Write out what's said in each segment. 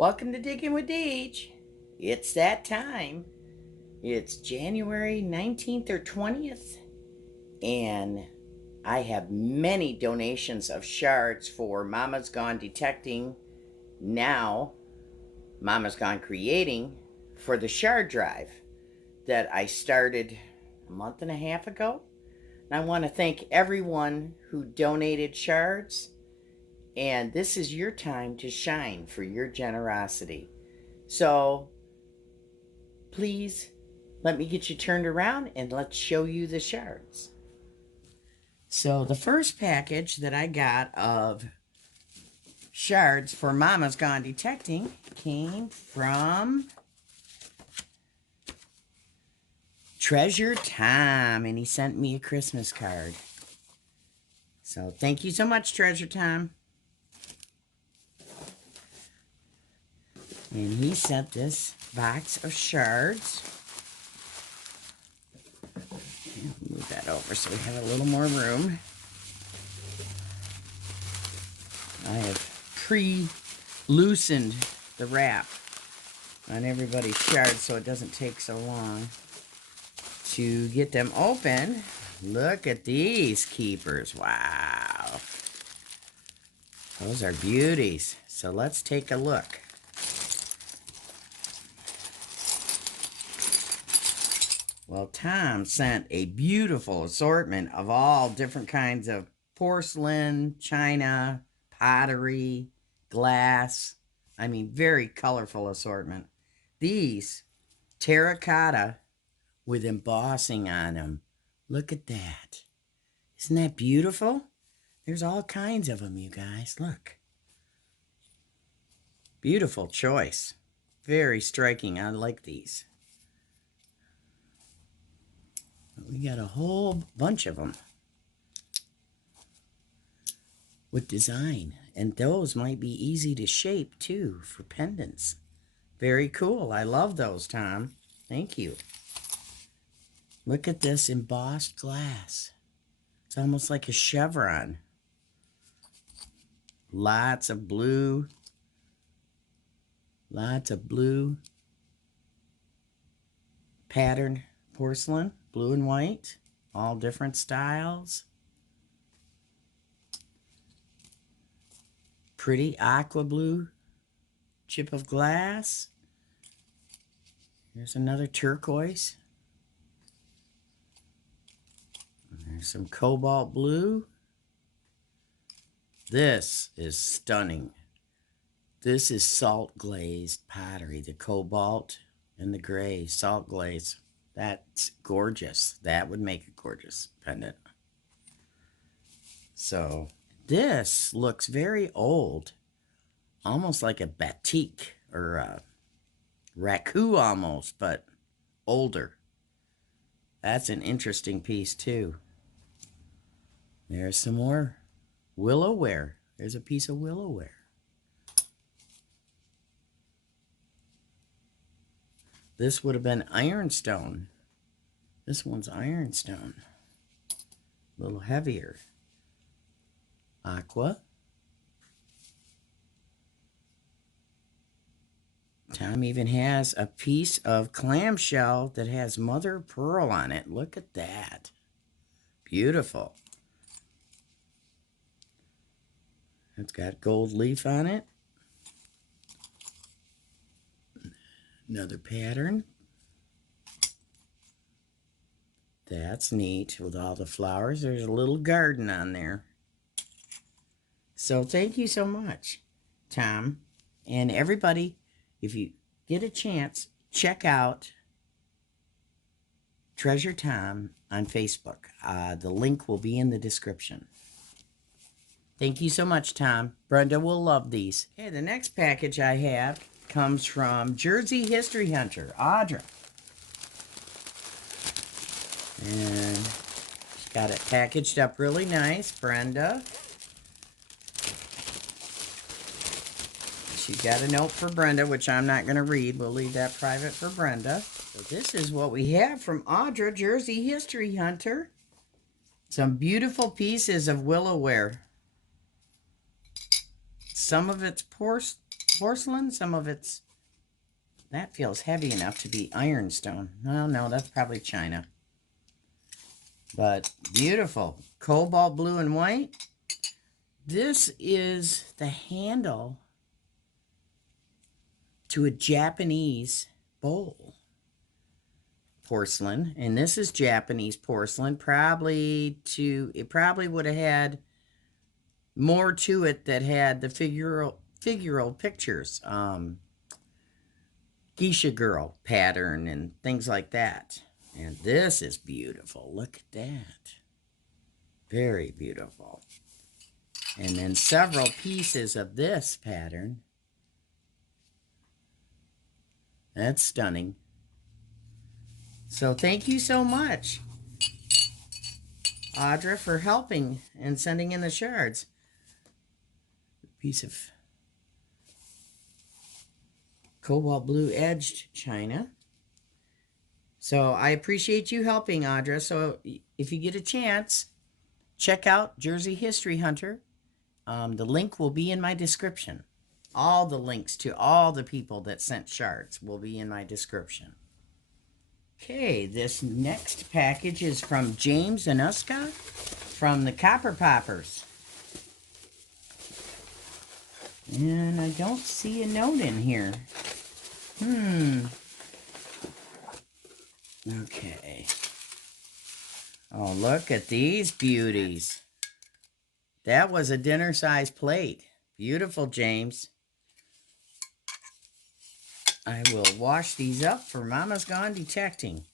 Welcome to Digging with Deej. It's that time. It's January 19th or 20th, and I have many donations of shards for Mama's Gone Detecting, now Mama's Gone Creating, for the shard drive that I started a month and a half ago. And I want to thank everyone who donated shards, and this is your time to shine for your generosity. So please let me get you turned around and let's show you the shards. So the first package that I got of shards for Mama's Gone Detecting came from Treasure Tom, and he sent me a Christmas card. So thank you so much, Treasure Tom. And he sent this box of shards. Move that over so we have a little more room. I have pre-loosened the wrap on everybody's shards so it doesn't take so long to get them open. Look at these keepers. Wow. Those are beauties. So let's take a look. Well, Tom sent a beautiful assortment of all different kinds of porcelain, china, pottery, glass. I mean, very colorful assortment. These terracotta with embossing on them. Look at that. Isn't that beautiful? There's all kinds of them, you guys. Look. Beautiful choice. Very striking. I like these. We got a whole bunch of them with design, and those might be easy to shape too for pendants. Very cool. I love those, Tom. Thank you. Look at this embossed glass. It's almost like a chevron. Lots of blue. Lots of blue patterned porcelain, blue and white, all different styles. Pretty aqua blue chip of glass. Here's another turquoise. There's some cobalt blue. This is stunning. This is salt glazed pottery, the cobalt and the gray salt glaze. That's gorgeous. That would make a gorgeous pendant. So this looks very old, almost like a batik or a raku almost, but older. That's an interesting piece too. There's some more willowware. There's a piece of willowware. This would have been ironstone. This one's ironstone. A little heavier. Aqua. Tom even has a piece of clamshell that has mother of pearl on it. Look at that. Beautiful. It's got gold leaf on it. Another pattern. That's neat with all the flowers. There's a little garden on there. So thank you so much, Tom. And everybody, if you get a chance, check out Treasure Tom on Facebook. The link will be in the description. Thank you so much, Tom. Brenda will love these. Okay, the next package I have comes from Jersey History Hunter, Audra. And she's got it packaged up really nice, Brenda. She got a note for Brenda, which I'm not going to read. We'll leave that private for Brenda. So this is what we have from Audra, Jersey History Hunter. Some beautiful pieces of willowware. Some of it's porcelain, some of it's, that feels heavy enough to be ironstone. Oh, no, that's probably china. But beautiful. Cobalt blue and white. This is the handle to a Japanese bowl. Porcelain. And this is Japanese porcelain. It probably would have had more to it that had the figural pictures. Geisha girl pattern and things like that. And this is beautiful. Look at that. Very beautiful. And then several pieces of this pattern. That's stunning. So thank you so much, Audra, for helping and sending in the shards. Piece of cobalt blue edged china. So I appreciate you helping, Audra. So if you get a chance, check out Jersey History Hunter. The link will be in my description. All the links to all the people that sent shards will be in my description. Okay, this next package is from James and Uska from the Copper Poppers. And I don't see a note in here. Okay. Oh, look at these beauties. That was a dinner-size plate. Beautiful, James. I will wash these up for Mama's Gone Detecting.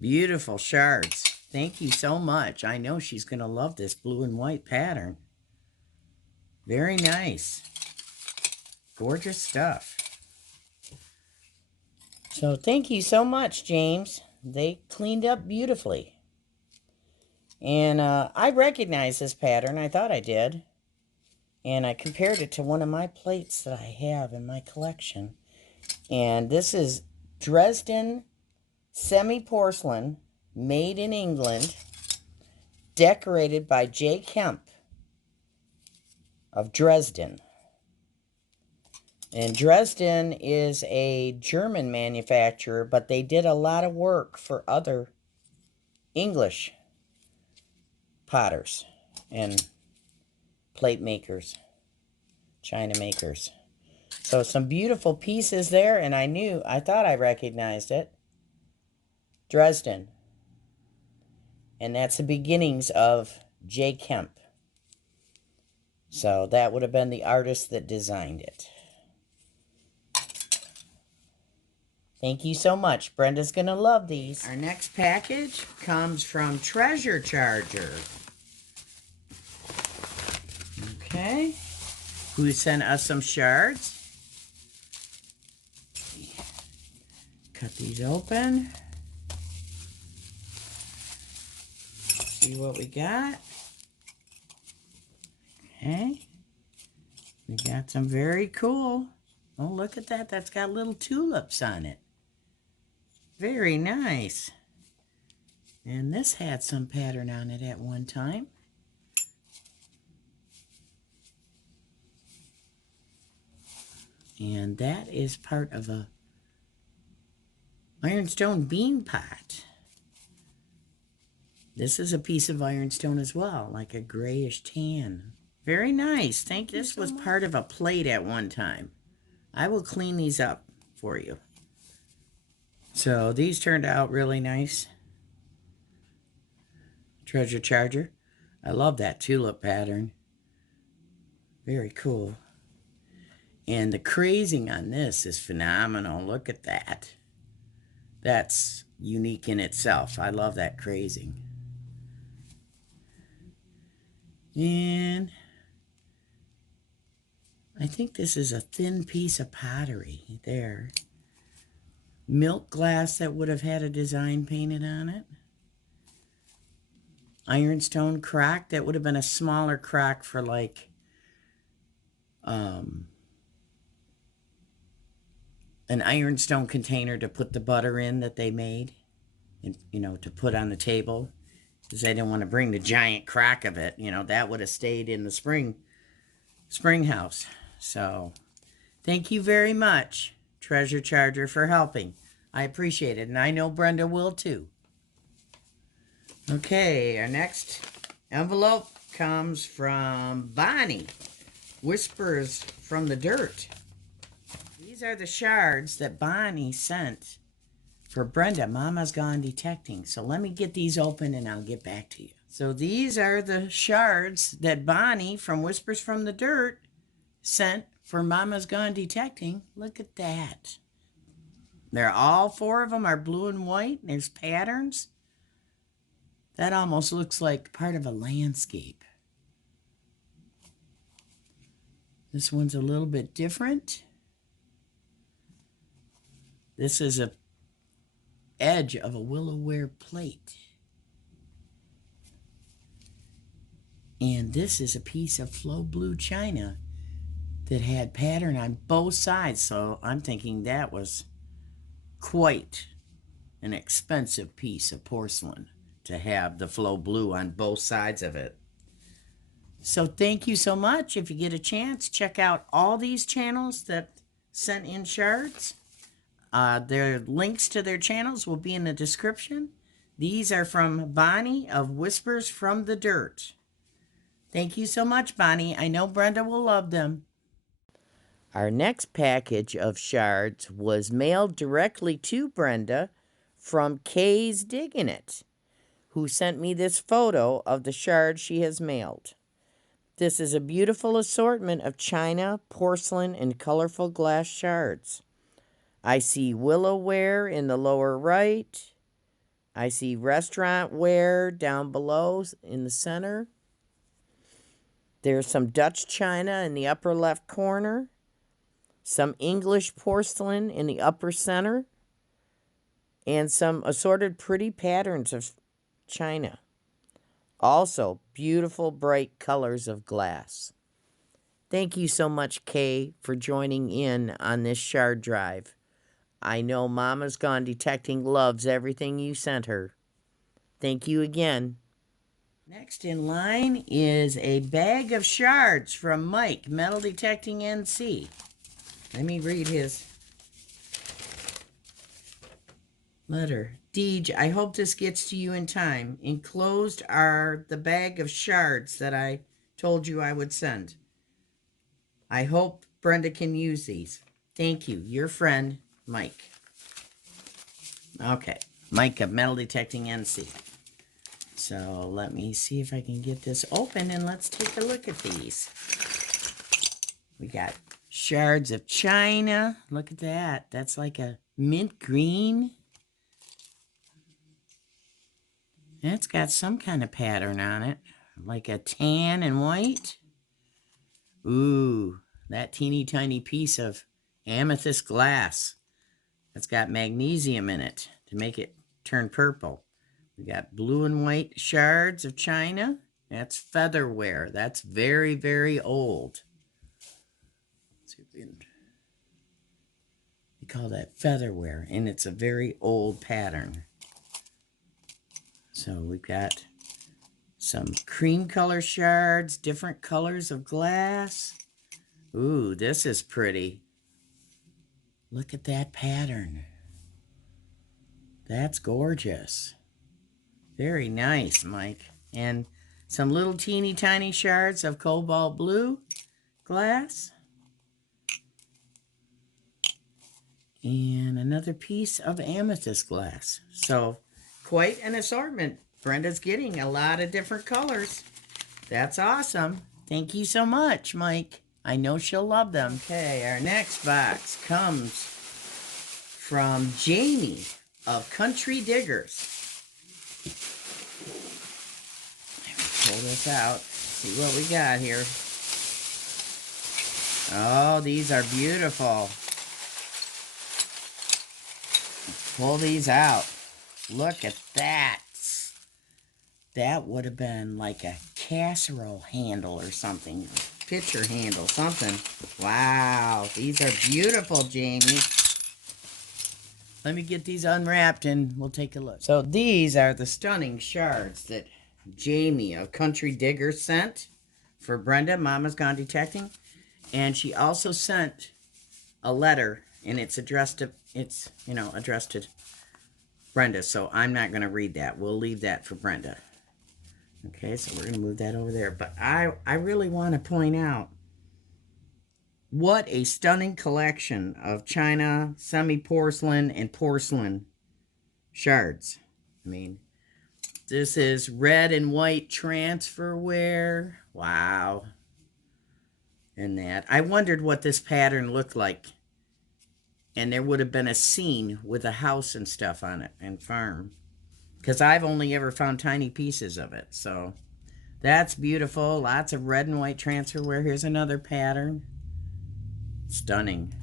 Beautiful shards. Thank you so much. I know she's going to love this blue and white pattern. Very nice. Gorgeous stuff. So thank you so much, James. They cleaned up beautifully. And I recognize this pattern. I thought I did. And I compared it to one of my plates that I have in my collection. And this is Dresden semi-porcelain, made in England, decorated by J. Kemp of Dresden. And Dresden is a German manufacturer, but they did a lot of work for other English potters and plate makers, china makers. So some beautiful pieces there, and I thought I recognized it. Dresden. And that's the beginnings of J. Kemp. So that would have been the artist that designed it. Thank you so much. Brenda's going to love these. Our next package comes from Treasure Charger. Okay. Who sent us some shards? Cut these open. See what we got. Okay. We got some very cool. Oh, look at that. That's got little tulips on it. Very nice. And this had some pattern on it at one time. And that is part of a ironstone bean pot. This is a piece of ironstone as well, like a grayish tan. Very nice. Thank you. This was part of a plate at one time. I will clean these up for you. So these turned out really nice. Treasure Charger. I love that tulip pattern. Very cool. And the crazing on this is phenomenal. Look at that. That's unique in itself. I love that crazing. And I think this is a thin piece of pottery there. Milk glass that would have had a design painted on it. Ironstone crock. That would have been a smaller crock for like an ironstone container to put the butter in that they made, and to put on the table, because they didn't want to bring the giant crock of it. That would have stayed in the spring house. So Thank you very much, Treasure Charger, for helping. I appreciate it, and I know Brenda will too. Okay, our next envelope comes from Bonnie. Whispers from the Dirt. These are the shards that Bonnie sent for Brenda. Mama's gone detecting. So let me get these open and I'll get back to you. So these are the shards that Bonnie from Whispers from the Dirt sent for Mama's gone detecting. Look at that. They're all four of them are blue and white. There's patterns. That almost looks like part of a landscape. This one's a little bit different. This is a edge of a willowware plate. And this is a piece of flow blue china that had pattern on both sides. So I'm thinking that was quite an expensive piece of porcelain to have the flow blue on both sides of it. So thank you so much. If you get a chance, check out all these channels that sent in shards. Their links to their channels will be in the description. These are from Bonnie of Whispers from the Dirt. Thank you so much, Bonnie. I know Brenda will love them. Our next package of shards was mailed directly to Brenda from Kay's Digging It, who sent me this photo of the shards she has mailed. This is a beautiful assortment of china, porcelain, and colorful glass shards. I see willowware in the lower right. I see restaurant ware down below in the center. There's some Dutch china in the upper left corner. Some English porcelain in the upper center. And some assorted pretty patterns of china. Also, beautiful bright colors of glass. Thank you so much, Kay, for joining in on this shard drive. I know Mama's Gone Detecting loves everything you sent her. Thank you again. Next in line is a bag of shards from Mike, Metal Detecting NC. Let me read his letter. Deej, I hope this gets to you in time. Enclosed are the bag of shards that I told you I would send. I hope Brenda can use these. Thank you. Your friend, Mike. Okay, Mike of Metal Detecting NC. So let me see if I can get this open and let's take a look at these. We got shards of china. Look at that. That's like a mint green. It's got some kind of pattern on it, like a tan and white. Ooh, that teeny tiny piece of amethyst glass. That's got magnesium in it to make it turn purple. We got blue and white shards of china. That's featherware. That's very, very old. Let's see if we can... We call that featherware, and it's a very old pattern. So we've got some cream color shards, different colors of glass. Ooh, this is pretty. Look at that pattern. That's gorgeous. Very nice, Mike. And some little teeny tiny shards of cobalt blue glass. And another piece of amethyst glass. So quite an assortment. Brenda's getting a lot of different colors. That's awesome. Thank you so much, Mike. I know she'll love them. Okay, our next box comes from Jamie of Country Diggers. Pull this out. See what we got here. Oh, these are beautiful. Pull these out. Look at that. That would have been like a casserole handle or something. Pitcher handle, something. Wow, these are beautiful, Jamie. Let me get these unwrapped and we'll take a look. So these are the stunning shards that Jamie of Country Digger sent for Brenda, Mama's Gone Detecting. And she also sent a letter, and it's addressed to, addressed to Brenda, so I'm not going to read that. We'll leave that for Brenda. Okay, so we're going to move that over there. But I really want to point out what a stunning collection of china, semi-porcelain, and porcelain shards. I mean, this is red and white transferware. Wow. And that. I wondered what this pattern looked like. And there would have been a scene with a house and stuff on it and farm. Because I've only ever found tiny pieces of it. So that's beautiful. Lots of red and white transferware. Here's another pattern. Stunning.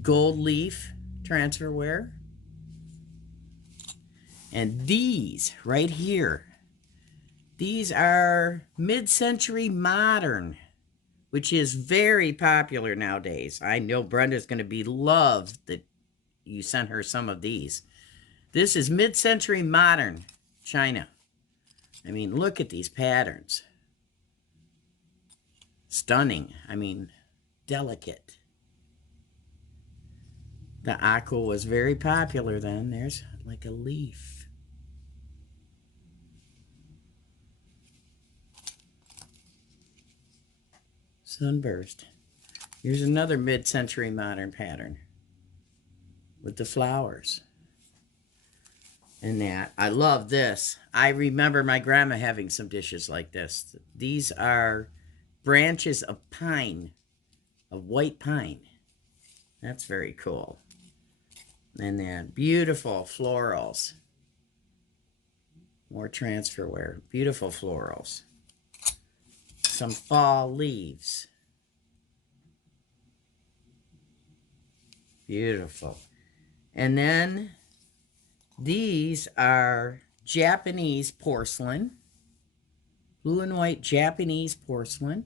Gold leaf transferware. And these right here, these are mid-century modern, which is very popular nowadays. I know Brenda's going to be loved that you sent her some of these. This is mid-century modern china. I mean, look at these patterns. Stunning. I mean, delicate. The aqua was very popular then. There's like a leaf. Sunburst. Here's another mid-century modern pattern with the flowers. And that. I love this. I remember my grandma having some dishes like this. These are branches of pine, of white pine. That's very cool. And then beautiful florals. More transferware. Beautiful florals. Some fall leaves. Beautiful. And then these are Japanese porcelain. Blue and white Japanese porcelain.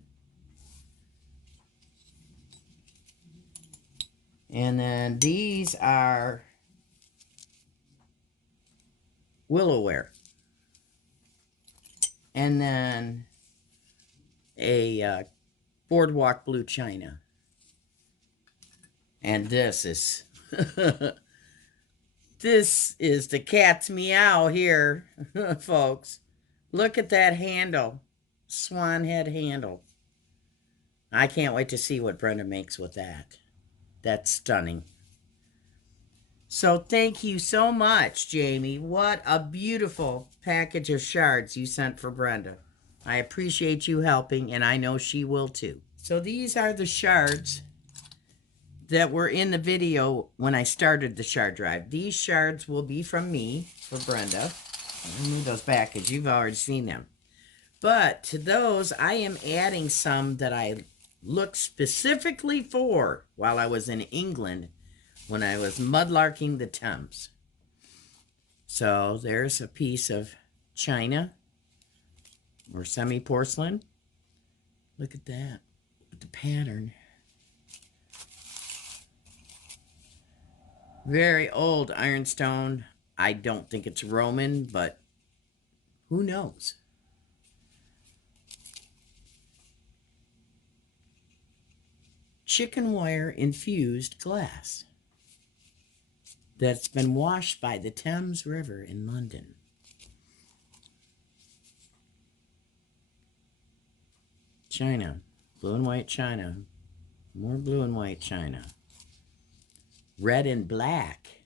And then these are willowware. And then a boardwalk blue china. And this is this is the cat's meow here, folks. Look at that handle. Swan head handle. I can't wait to see what Brenda makes with that. That's stunning. So thank you so much, Jamie. What a beautiful package of shards you sent for Brenda. I appreciate you helping, and I know she will too. So these are the shards that were in the video when I started the shard drive. These shards will be from me for Brenda. I'll move those back because you've already seen them. But to those, I am adding some that I looked specifically for while I was in England when I was mudlarking the Thames. So there's a piece of china or semi-porcelain. Look at that, with the pattern. Very old ironstone. I don't think it's Roman, but who knows? Chicken wire infused glass that's been washed by the Thames River in London. China, blue and white china, more blue and white china. Red and black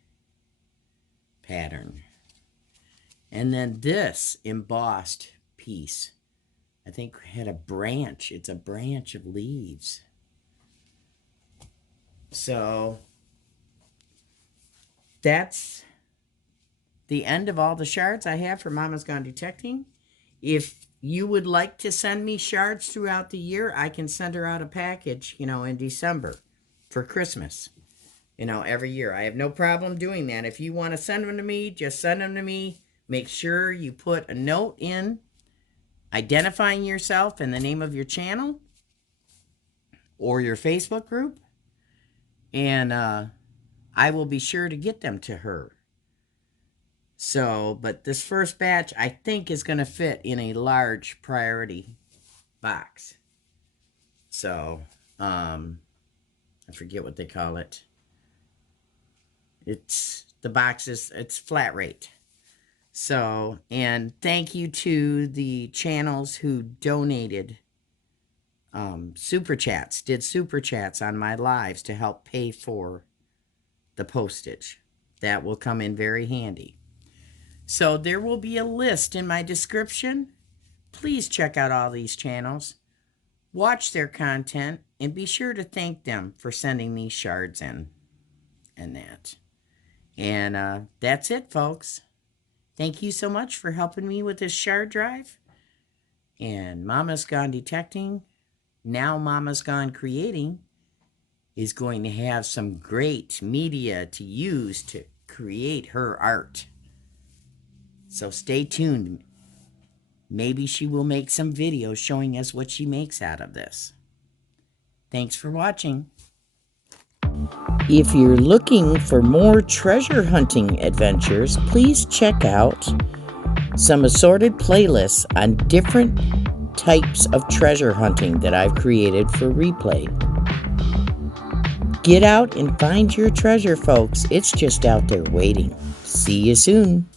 pattern. And then this embossed piece, I think had a branch. It's a branch of leaves. So that's the end of all the shards I have for Mama's Gone Detecting. If you would like to send me shards throughout the year, I can send her out a package, in December for Christmas. Every year. I have no problem doing that. If you want to send them to me, just send them to me. Make sure you put a note in identifying yourself and the name of your channel or your Facebook group. And I will be sure to get them to her. So, but this first batch, I think, is going to fit in a large priority box. So, I forget what they call it. It's the boxes, it's flat rate. So, and thank you to the channels who donated super chats, did super chats on my lives to help pay for the postage. That will come in very handy. So there will be a list in my description. Please check out all these channels, watch their content, and be sure to thank them for sending these shards in and that. And that's it, folks. Thank you so much for helping me with this shard drive. And Mama's Gone Detecting, now Mama's Gone Creating, is going to have some great media to use to create her art. So stay tuned. Maybe she will make some videos showing us what she makes out of this. Thanks for watching. If you're looking for more treasure hunting adventures, please check out some assorted playlists on different types of treasure hunting that I've created for replay. Get out and find your treasure, folks. It's just out there waiting. See you soon.